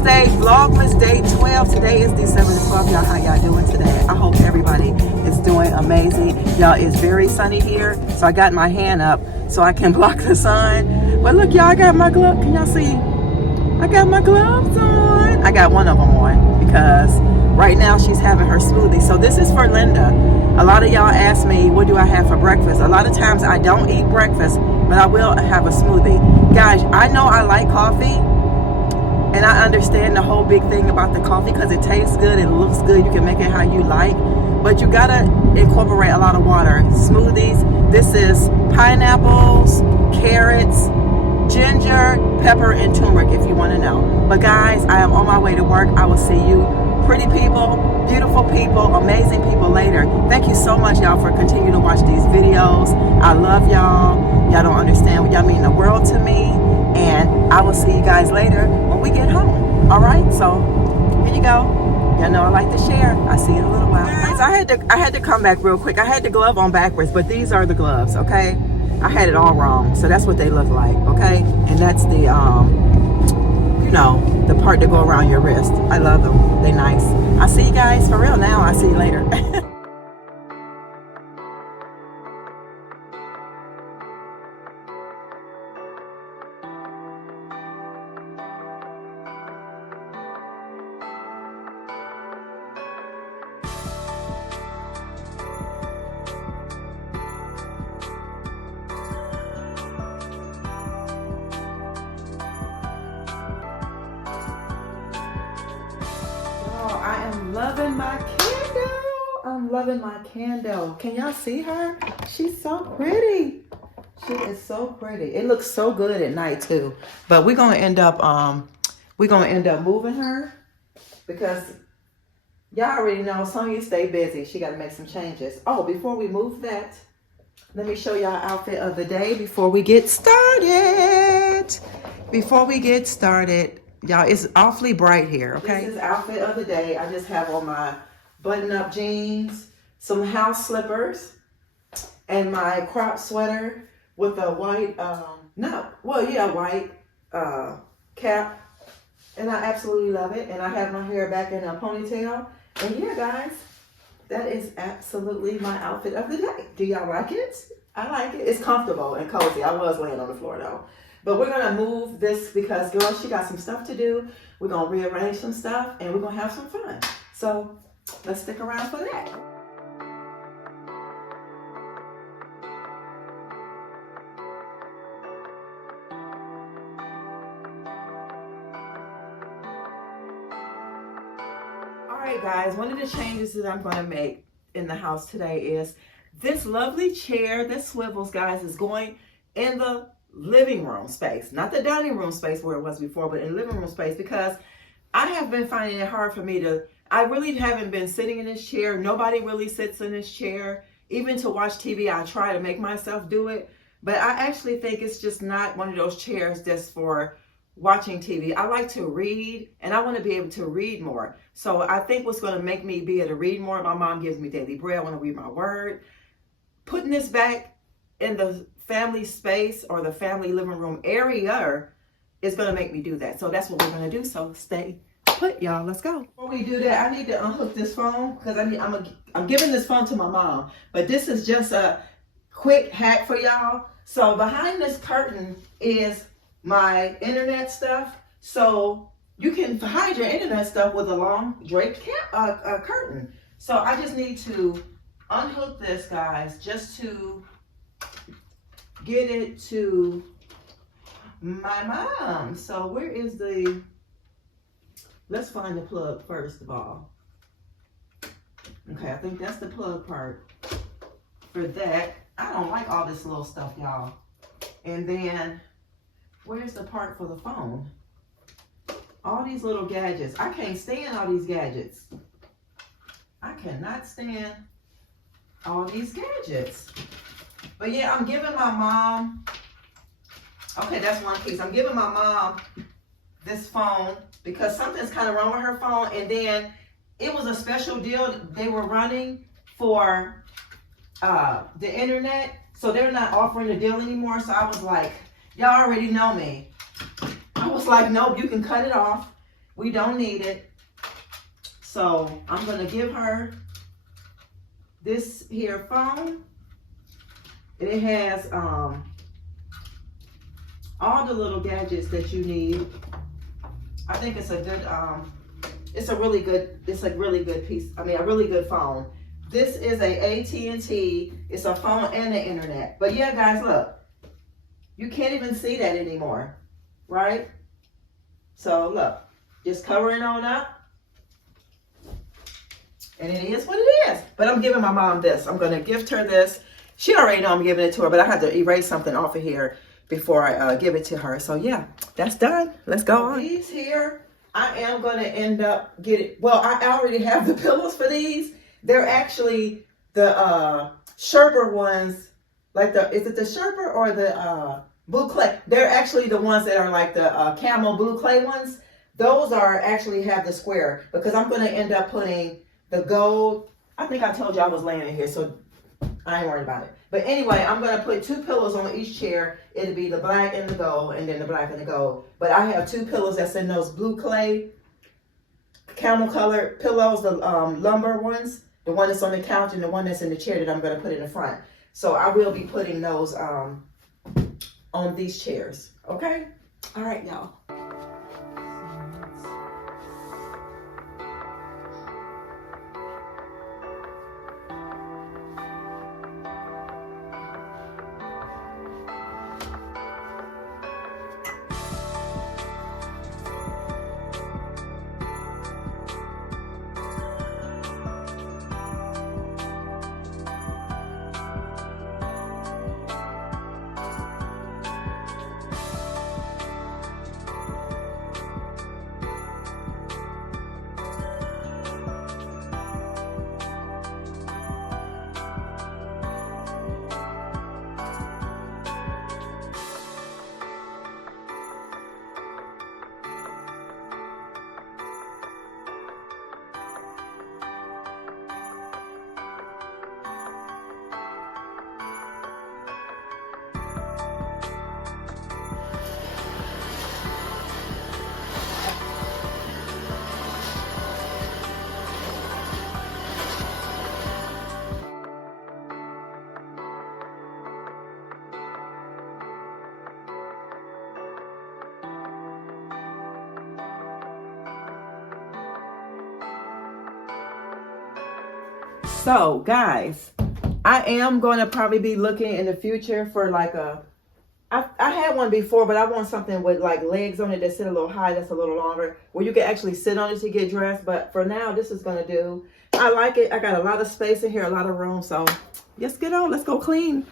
Thursday, Vlogmas Day 12. Today is December the 12th. Y'all, how y'all doing today? I hope everybody is doing amazing. Y'all, it's very sunny here, so I got my hand up so I can block the sun. But look, y'all, I got my glove. Can y'all see? I got my gloves on. I got one of them on because right now she's having her smoothie. So this is for Linda. A lot of y'all ask me, what do I have for breakfast? A lot of times I don't eat breakfast, but I will have a smoothie. Guys, I know I like coffee. And I understand the whole big thing about the coffee because it tastes good, it looks good, you can make it how you like. But you gotta incorporate a lot of water. Smoothies, this is pineapples, carrots, ginger, pepper, and turmeric if you wanna know. But guys, I am on my way to work. I will see you pretty people, beautiful people, amazing people later. Thank you so much, y'all, for continuing to watch these videos. I love y'all. Y'all don't understand what y'all mean the world to me. And I will see you guys later when we get home. All right, so here you go. Y'all know I like to share. I'll see you in a little while. Guys, I had to come back real quick. I had the glove on backwards, but these are the gloves, okay? I had it all wrong, so that's what they look like, okay? And that's the, you know, the part that go around your wrist. I love them. They nice. I'll see you guys for real now. I'll see you later. I am loving my candle. I'm loving my candle. Can y'all see her? She's so pretty. She is so pretty. It looks so good at night too. But we're gonna end up moving her because y'all already know Sonya stay busy. She gotta make some changes. Oh, before we move that, let me show y'all outfit of the day before we get started. Y'all, it's awfully bright here, okay? This is outfit of the day. I just have on my button-up jeans, some house slippers, and my crop sweater with a white, white cap. And I absolutely love it. And I have my hair back in a ponytail. And yeah, guys, that is absolutely my outfit of the day. Do y'all like it? I like it. It's comfortable and cozy. I was laying on the floor though. But we're going to move this because, girl, she got some stuff to do. We're going to rearrange some stuff, and we're going to have some fun. So let's stick around for that. All right, guys, one of the changes that I'm going to make in the house today is this lovely chair that swivels, guys, is going in the living room space, not the dining room space where it was before, but in the living room space, because I have been finding it hard for me I really haven't been sitting in this chair. Nobody really sits in this chair. Even to watch TV, I try to make myself do it, but I actually think it's just not one of those chairs just for watching TV. I like to read, and I want to be able to read more. So I think what's going to make me be able to read more, my mom gives me daily bread. I want to read my word. Putting this back in the family space or the family living room area is going to make me do that. So that's what we're going to do. So stay put, y'all. Let's go. Before we do that, I need to unhook this phone because I'm giving this phone to my mom. But this is just a quick hack for y'all. So behind this curtain is my internet stuff. So you can hide your internet stuff with a long draped curtain. So I just need to unhook this, guys, just to get it to my mom. So where is let's find the plug first of all. Okay, I think that's the plug part for that. I don't like all this little stuff, y'all. And then where's the part for the phone? All these little gadgets. I can't stand all these gadgets. I cannot stand all these gadgets. But yeah, I'm giving my mom, okay, that's one piece. I'm giving my mom this phone because something's kind of wrong with her phone. And then it was a special deal they were running for the internet. So they're not offering the deal anymore. So I was like, y'all already know me. I was like, nope, you can cut it off. We don't need it. So I'm gonna give her this here phone. It has all the little gadgets that you need. I think it's a good, it's a really good piece. I mean, a really good phone. This is a AT&T. It's a phone and the internet. But yeah, guys, look, you can't even see that anymore, right? So look, just covering on up. And it is what it is. But I'm giving my mom this. I'm gonna gift her this. She already know I'm giving it to her, but I had to erase something off of here before I give it to her. So yeah, that's done. Let's go on. These here, I am gonna end up getting, well, I already have the pillows for these. They're actually the Sherpa ones, like is it the Sherpa or the blue clay? They're actually the ones that are like the camel blue clay ones. Those are actually have the square, because I'm gonna end up putting the gold. I think I told you I was laying in here, so I ain't worried about it. But anyway, I'm gonna put 2 pillows on each chair. It'll be the black and the gold, and then the black and the gold. But I have 2 pillows that's in those blue clay, camel colored pillows, the lumber ones, the one that's on the couch and the one that's in the chair that I'm gonna put in the front. So I will be putting those on these chairs, okay? All right, y'all. So guys, I am going to probably be looking in the future for like I had one before, but I want something with like legs on it that sit a little high, that's a little longer, where you can actually sit on it to get dressed. But for now, this is going to do. I like it. I got a lot of space in here, a lot of room. So let's get on. Let's go clean.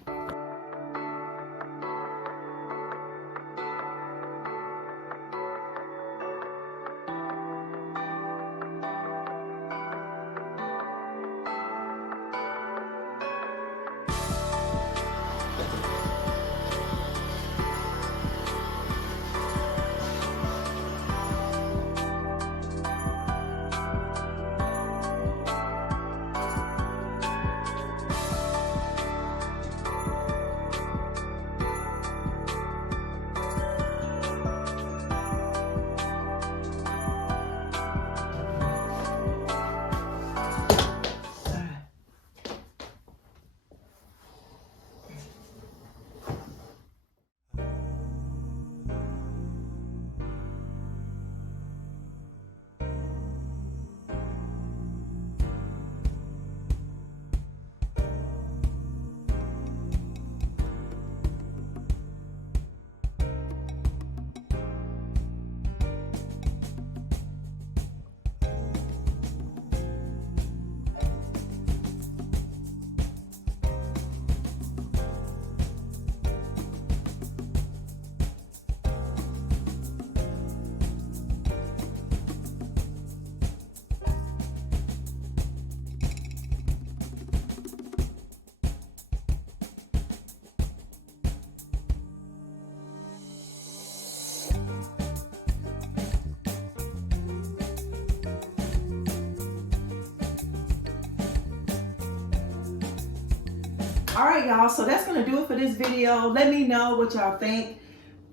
All right, y'all, so that's gonna do it for this video. Let me know what y'all think.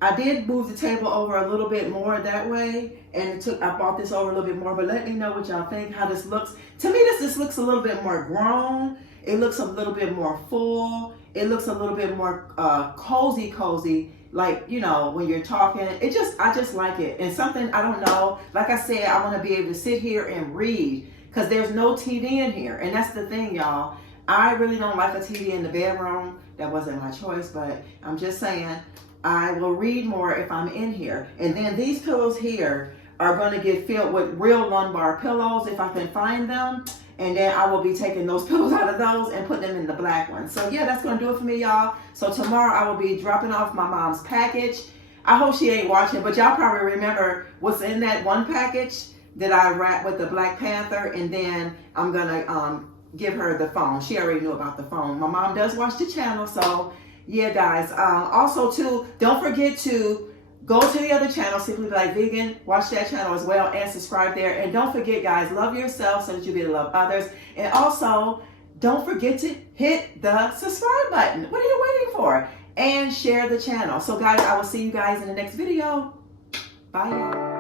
I did move the table over a little bit more that way, and I bought this over a little bit more, but let me know what y'all think, how this looks. To me, this looks a little bit more grown. It looks a little bit more full. It looks a little bit more cozy, like, you know, when you're talking. I just like it. And something, I don't know, like I said, I want to be able to sit here and read, because there's no TV in here. And that's the thing, y'all. I really don't like a TV in the bedroom. That wasn't my choice, but I'm just saying, I will read more if I'm in here. And then these pillows here are going to get filled with real lumbar pillows if I can find them. And then I will be taking those pillows out of those and putting them in the black ones. So yeah, that's going to do it for me, y'all. So tomorrow I will be dropping off my mom's package. I hope she ain't watching, but y'all probably remember what's in that one package that I wrapped with the Black Panther. And then I'm going to give her the phone. She already knew about the phone. My mom does watch the channel, so yeah, guys. Also, too, don't forget to go to the other channel, Simply Black Vegan. Watch that channel as well and subscribe there. And don't forget, guys, love yourself so that you'll be able to love others. And also, don't forget to hit the subscribe button. What are you waiting for? And share the channel. So, guys, I will see you guys in the next video. Bye.